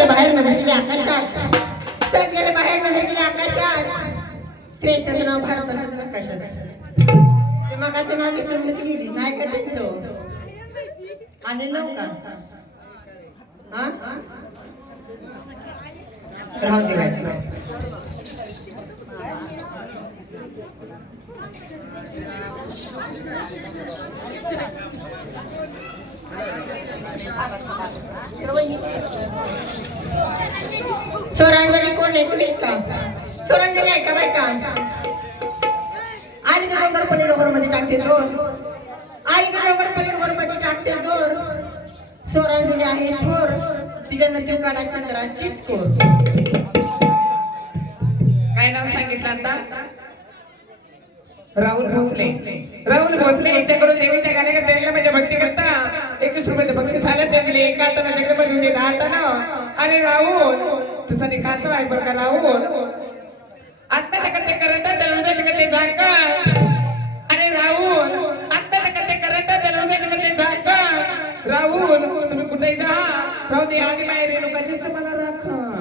गेले बाहेर नजर गेले आकाशात, सहज गेले बाहेर नजर गेले आकाशात. स्त्रीचं नाव भारत असं कशात ते मगाचं नाव विसरूनच गेली नाही का त्यांचं आणि नव का हा राहू दे बाई. स्वरांजली कोण आहे तुम्हीच का? स्वरांजली आहे का बरं का? आई डोंगर पल्ली डोंगर मध्ये टाकते दोर, आई डोंगर पल्ली डोंगर मध्ये टाकते दोर. स्वरांजली आहे थोर, तिच्या नदी काढा चंद्राचीच कोर. काय नाव सांगितलं आता? राहुल भोसले. राहुल भोसले यांच्याकडून देवीच्या गाण्याला द्यायला म्हणजे भक्ती करता 21 रुपयाचं बक्षीस आलं ते दिले. एका हातानं जगदंबा देऊन दे 10 हातानं. अरे राहुल तुझा निखास आहे बरं का राहुल. आत्महत्या करते करंटा दरवाजा करते जागा. अरे राहुल आत्महत्या करते करंटा दरवाजा करते जागा. राहुल तुम्ही कुठेही जा राहू दे आधी माहेर रेणुकाचीच तुम्हाला राखा.